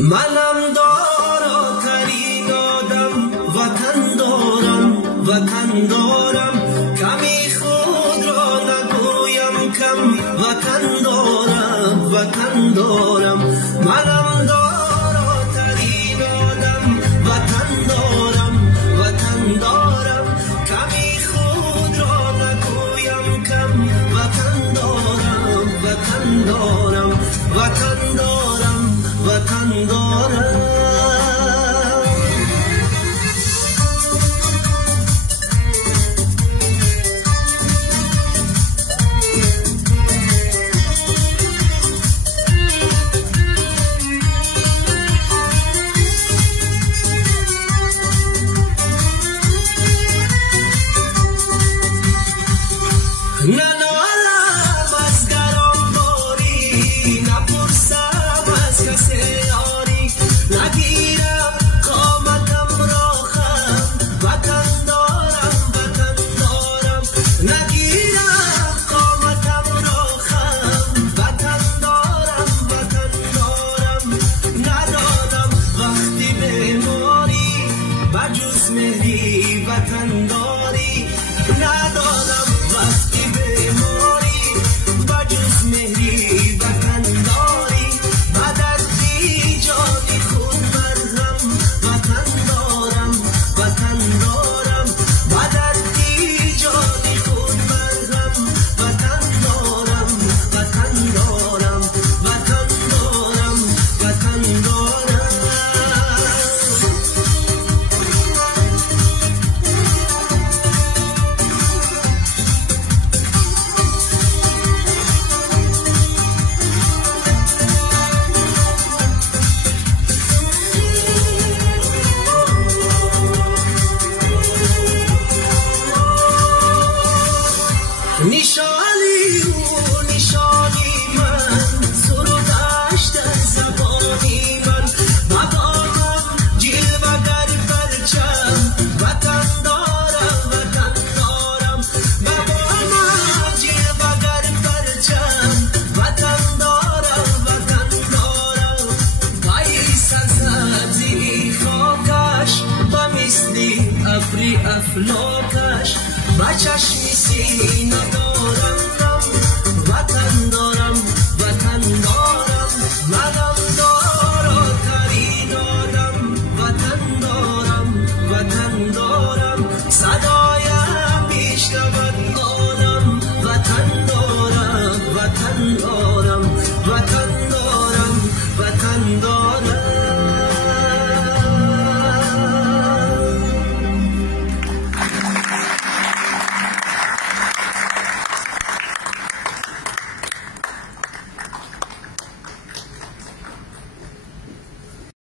منم داراترین آدم، وطن دارم کمی خود را نگویم کم، وطن دارم منم داراترین آدم، وطن دارم کمی خود را نگویم کم، وطن دارم ننالم از گرانباری، نپرسم از کسی یاری، نگیرم قامتم را خم، وطن دارم نگیرم قامتم را خم، وطن دارم ندانم وقتی بیماری بجز مهری وطن داری، ندانم وقتی بیماری بجز مهری وطن داری، بدردی جانی خود مرهم، وطن دارم بدردی جانی خود مرهم، وطن دارم نشانی من سرودشت زبانی من، مقامم جلوگر پرچم، وطن دارم مقامم جلوگر پرچم، وطن دارم بایست از زی خاکش و مثلی ابری افلاکش، با چشمی سینه دارم وطن دارم منم داراترین آدم، وطن دارم صدایم میشنود عالم، وطن دارم